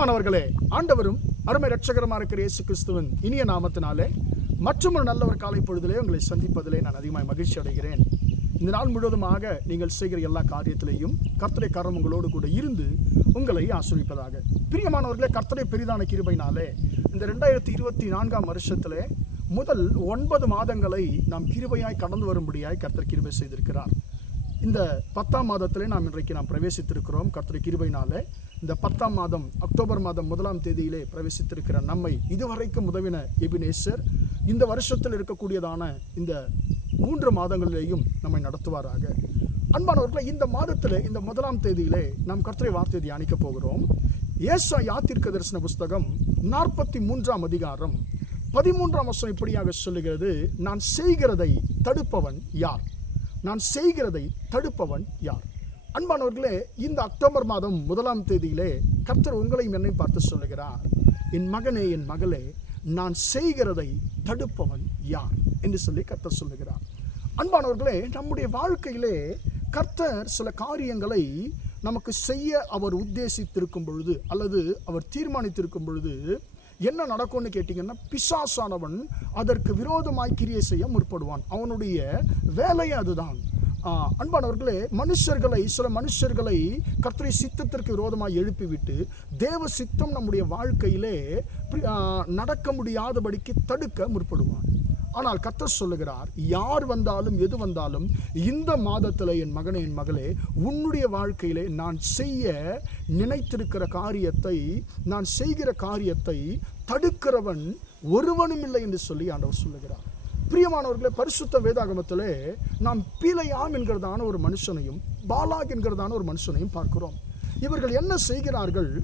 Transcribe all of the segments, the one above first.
பிரியமானவர்களே ஆண்டவரும் அருமை ரட்சகரமாக இருக்கிற இயேசு கிறிஸ்துவன் இனிய நாமத்தினாலே மற்றும் ஒரு நல்ல ஒரு காலை பொழுதிலே உங்களை சந்திப்பதிலே நான் அதிகமாக மகிழ்ச்சி அடைகிறேன். இந்த நாள் முழுவதுமாக நீங்கள் செய்கிற எல்லா காரியத்திலேயும் கர்த்தரை கரம் உங்களோடு கூட இருந்து உங்களை ஆசிரிப்பதாக பிரியமானவர்களே கர்த்தரை பெரிதான கிருபைனாலே இந்த ரெண்டாயிரத்தி இருபத்தி நான்காம் வருஷத்திலே முதல் ஒன்பது மாதங்களை நாம் கிருபையாய் கடந்து வரும்படியாய் கர்த்தர் கிருபை செய்திருக்கிறார். இந்த பத்தாம் மாதத்திலே நாம் இன்றைக்கு நாம் பிரவேசித்திருக்கிறோம். கர்த்தரை கிருபைனாலே இந்த பத்தாம் மாதம் அக்டோபர் மாதம் முதலாம் தேதியிலே பிரவேசித்திருக்கிற நம்மை இதுவரைக்கும் உதவின எபினேசர் இந்த வருஷத்தில் இருக்கக்கூடியதான இந்த மூன்று மாதங்களிலேயும் நம்மை நடத்துவாராக. அன்பானவர்களை இந்த மாதத்தில் இந்த முதலாம் தேதியிலே நாம் கர்த்தரை வார்த்தை தியானிக்க போகிறோம். ஏசா யாத்திர்க்க தரிசன புஸ்தகம் நாற்பத்தி மூன்றாம் அதிகாரம் பதிமூன்றாம் வருஷம் இப்படியாக சொல்லுகிறது நான் செய்கிறதை தடுப்பவன் யார்? நான் செய்கிறதை தடுப்பவன் யார்? அன்பானவர்களே இந்த அக்டோபர் மாதம் முதலாம் தேதியிலே கர்த்தர் உங்களையும் என்னை பார்த்து சொல்லுகிறார் என் மகனே என் மகளே நான் செய்கிறதை தடுப்பவன் யார்? என்று சொல்லி கர்த்தர் சொல்லுகிறார். அன்பானவர்களே நம்முடைய வாழ்க்கையிலே கர்த்தர் சில காரியங்களை நமக்கு செய்ய அவர் உத்தேசித்திருக்கும் பொழுது அல்லது அவர் தீர்மானித்திருக்கும் பொழுது என்ன நடக்கும்னு கேட்டிங்கன்னா பிசாசானவன் அதற்கு விரோதமாய் கிரியை செய்ய முற்படுவான். அவனுடைய வேலையே அதுதான். அன்பானவர்களே மனுஷர்களை சில மனுஷர்களை கர்த்தரை சித்தத்திற்கு விரோதமாக எழுப்பிவிட்டு தேவ சித்தம் நம்முடைய வாழ்க்கையிலே நடக்க முடியாதபடிக்கு தடுக்க முற்படுவான் ஆனால் கத்தர் சொல்லுகிறார் யார் வந்தாலும் எது வந்தாலும் இந்த மாதத்தில் என் மகனே என் மகளே உன்னுடைய வாழ்க்கையிலே நான் செய்ய நினைத்திருக்கிற காரியத்தை நான் செய்கிற காரியத்தை தடுக்கிறவன் ஒருவனும் இல்லை என்று சொல்லி ஆண்டவர் சொல்லுகிறார். பிரியமானவர்களே பரிசுத்த வேதாகமத்திலே நாம் பீலையாம் என்கிறதான ஒரு மனுஷனையும் பாலாக் என்கிறதான ஒரு மனுஷனையும் பார்க்கிறோம். இவர்கள் என்ன செய்கிறார்கள்?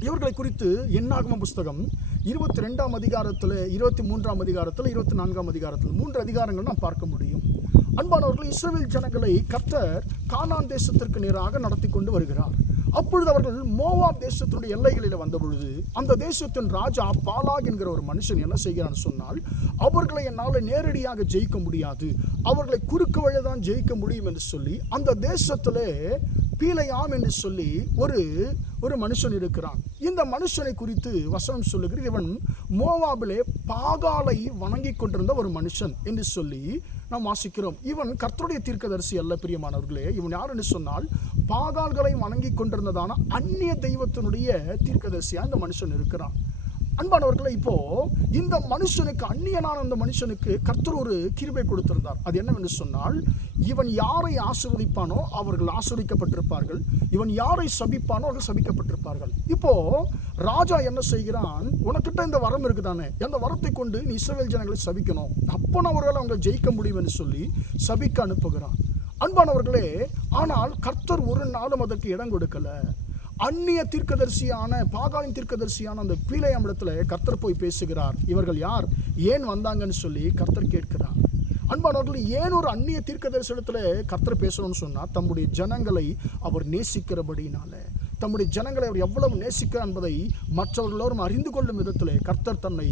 இவர்களை குறித்து என்னாகம புஸ்தகம் இருபத்தி ரெண்டாம் அதிகாரத்தில் இருபத்தி மூன்றாம் அதிகாரத்தில் இருபத்தி நான்காம் அதிகாரத்தில் மூன்று அதிகாரங்கள் நாம் பார்க்க முடியும். அன்பானவர்கள் இஸ்ரேல் ஜனங்களை கர்த்தர் கானான் தேசத்திற்கு நேராக நடத்தி கொண்டு வருகிறார். அப்பொழுது அவர்கள் மோவாப் தேசத்தினுடைய எல்லைகளில் வந்த பொழுது அந்த தேசத்தின் ராஜா பாலாக் என்கிற ஒரு மனுஷன் என்ன செய்கிறான்னு சொன்னால் அவர்களை என்னால் நேரடியாக ஜெயிக்க முடியாது அவர்களை குறுக்கு வழிதான் ஜெயிக்க முடியும் என்று சொல்லி அந்த தேசத்திலே பீலையாம் என்று சொல்லி ஒரு ஒரு மனுஷன் இருக்கிறான். இந்த மனுஷனை குறித்து வசனம் சொல்லுகிறது இவன் மோவாபிலே பாகாலை வணங்கி கொண்டிருந்த ஒரு மனுஷன் என்று சொல்லி நாம் வாசிக்கிறோம். இவன் கர்த்தருடைய தீர்க்கதரிசி அல்ல பிரியமானவர்களே. இவன் யாருன்னு சொன்னால் பாகால்களை வணங்கி கொண்டிருந்ததான அந்நிய தெய்வத்தினுடைய தீர்க்கதரிசியாக இந்த மனுஷன் இருக்கிறான். அன்பானவர்களே இப்போ இந்த மனுஷனுக்கு அந்நியனான அந்த மனுஷனுக்கு கர்த்தர் ஒரு கிருபை கொடுத்திருந்தார். அது என்னவென்று சொன்னால் இவன் யாரை ஆசிர்வதிப்பானோ அவர்கள் ஆசீர்வதிக்கப்பட்டிருப்பார்கள். இவன் யாரை சபிப்பானோ அவர்கள் சபிக்கப்பட்டிருப்பார்கள். இப்போ ராஜா என்ன செய்கிறான்? உனக்கிட்ட இந்த வரம் இருக்குதானே அந்த வரத்தை கொண்டு நீ இஸ்ரவேல் ஜனங்களை சபிக்கணும். அப்போ நான் அவங்க ஜெயிக்க முடியும் என்று சொல்லி சபிக்க அனுப்புகிறான். அன்பானவர்களே ஆனால் கர்த்தர் ஒரு நாளும் அதற்கு இடம் கொடுக்கல. அந்நிய தீர்க்கதரிசியான பாகாலின் தீர்க்கதரிசியான அந்த பீலையாம் இடத்துல கர்த்தர் போய் பேசுகிறார். இவர்கள் யார்? ஏன் வந்தாங்கன்னு சொல்லி கர்த்தர் கேட்கிறார். அன்பானவர்கள் ஏன் ஒரு அந்நிய தீர்க்கதரிசனத்தில் கர்த்தர் பேசணும்னு சொன்னால் தம்முடைய ஜனங்களை அவர் நேசிக்கிறபடினால. தம்முடைய ஜனங்களை அவர் எவ்வளவு நேசிக்கிறார் என்பதை மற்றவர்களோரும் அறிந்து கொள்ளும் விதத்திலே கர்த்தர் தன்னை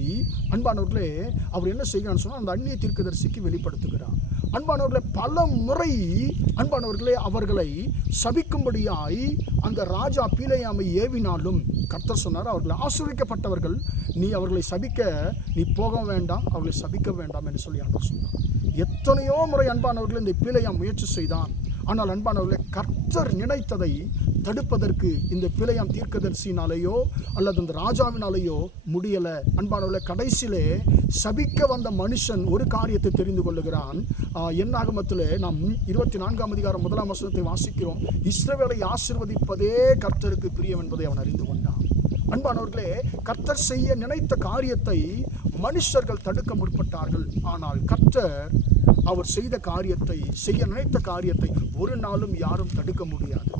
அன்பானவர்களே அவர் என்ன செய்கிறான்னு சொன்னால் அந்த அந்நிய தீர்க்கதரிசிக்கு வெளிப்படுத்துகிறார். அன்பானவர்களே பல முறை அன்பானவர்களே அவர்களை சபிக்கும்படியாய் அந்த ராஜா பீலையாமை ஏவினாலும் கர்த்தர் சொன்னார் அவர்கள் ஆசிரியக்கப்பட்டவர்கள் நீ அவர்களை சபிக்க நீ போக வேண்டாம் அவர்களை சபிக்க வேண்டாம் என்று சொல்லி ஆண்டவர் சொன்னார். எத்தனையோ முறை அன்பானவர்கள் இந்த பீலையா முயற்சி செய்தான். ஆனால் அன்பானவர்களே கர்த்தர் நினைத்ததை தடுப்பதற்கு இந்த பிழையாம் தீர்க்கதரிசினாலேயோ அல்லது அந்த ராஜாவினாலேயோ முடியலை. அன்பானவர்களே கடைசியிலே சபிக்க வந்த மனுஷன் ஒரு காரியத்தை தெரிந்து கொள்ளுகிறான். என்னாகமத்தில் நாம் இருபத்தி நான்காம் அதிகாரம் முதலாம் வசனத்தை வாசிக்கிறோம். இஸ்ரவேலை ஆசிர்வதிப்பதே கர்த்தருக்கு பிரியம் என்பதை அவன் அறிந்து கொண்டான். அன்பானவர்களே கர்த்தர் செய்ய நினைத்த காரியத்தை மனுஷர்கள் தடுக்க முற்பட்டார்கள். ஆனால் கர்த்தர் அவர் செய்த காரியத்தை செய்ய நினைத்த காரியத்தை ஒரு நாளும் யாரும் தடுக்க முடியாது.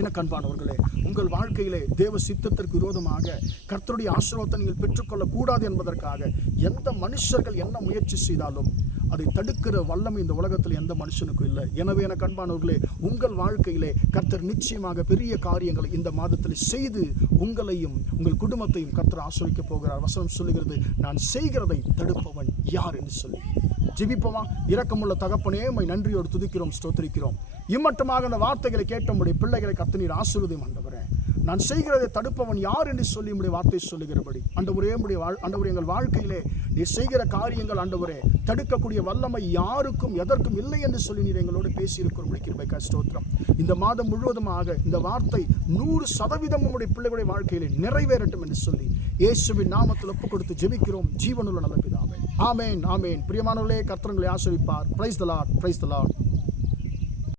இனக்கண்பானவர்களே உங்கள் வாழ்க்கையிலே தேவ சித்தத்திற்கு விரோதமாக கர்த்தருடைய ஆசீர்வாதத்தை நீங்கள் பெற்றுக்கொள்ளக் கூடாது என்பதற்காக எந்த மனுஷர்கள் என்ன முயற்சி செய்தாலும் அதை தடுக்கிற வல்லமை இந்த உலகத்தில் எந்த மனுஷனுக்கும் இல்லை. எனவே என கண்பானவர்களே உங்கள் வாழ்க்கையிலே கர்த்தர் நிச்சயமாக பெரிய காரியங்களை இந்த மாதத்தில் செய்து உங்களையும் உங்கள் குடும்பத்தையும் கர்த்தர் ஆசிரிக்க போகிறார். வசனம் சொல்லுகிறது நான் செய்கிறதை தடுப்பவன் யார்? என்று சொல்லி. ஜிபிப்போமா? இரக்கமுள்ள தகப்பனே உண்மை நன்றியோடு துதிக்கிறோம் ஸ்தோத்திரிக்கிறோம். இம்மட்டுமாக அந்த வார்த்தைகளை கேட்ட உம்முடைய பிள்ளைகளை கர்த்தர் நீர் ஆசீர்வதியும் ஆண்டவரே. நான் செய்கிறதை தடுப்பவன் யார் என்று சொல்லி உடைய வார்த்தை சொல்லுகிறபடி. அண்டவரே உடைய வாழ் ஆண்டவரே எங்கள் வாழ்க்கையிலே நீ செய்கிற காரியங்கள் ஆண்டவரே தடுக்கக்கூடிய வல்லமை யாருக்கும் எதற்கும் இல்லை என்று சொல்லி நீர் எங்களோடு பேசியிருக்கிறோம் கிருபை ஸ்தோத்திரம். இந்த மாதம் முழுவதுமாக இந்த வார்த்தை நூறு சதவீதம் உடைய பிள்ளைகளுடைய வாழ்க்கையிலே நிறைவேறட்டும் என்று சொல்லி இயேசுவின் நாமத்தில் ஒப்பு கொடுத்து ஜெபிக்கிறோம். ஜீவனுள்ள நல்ல ஆமேன் ஆமேன். பிரியமானவர்களே கர்த்தங்களை ஆசிரிப்பார் பிரைஸ் தலாட் பிரைஸ் தலாட்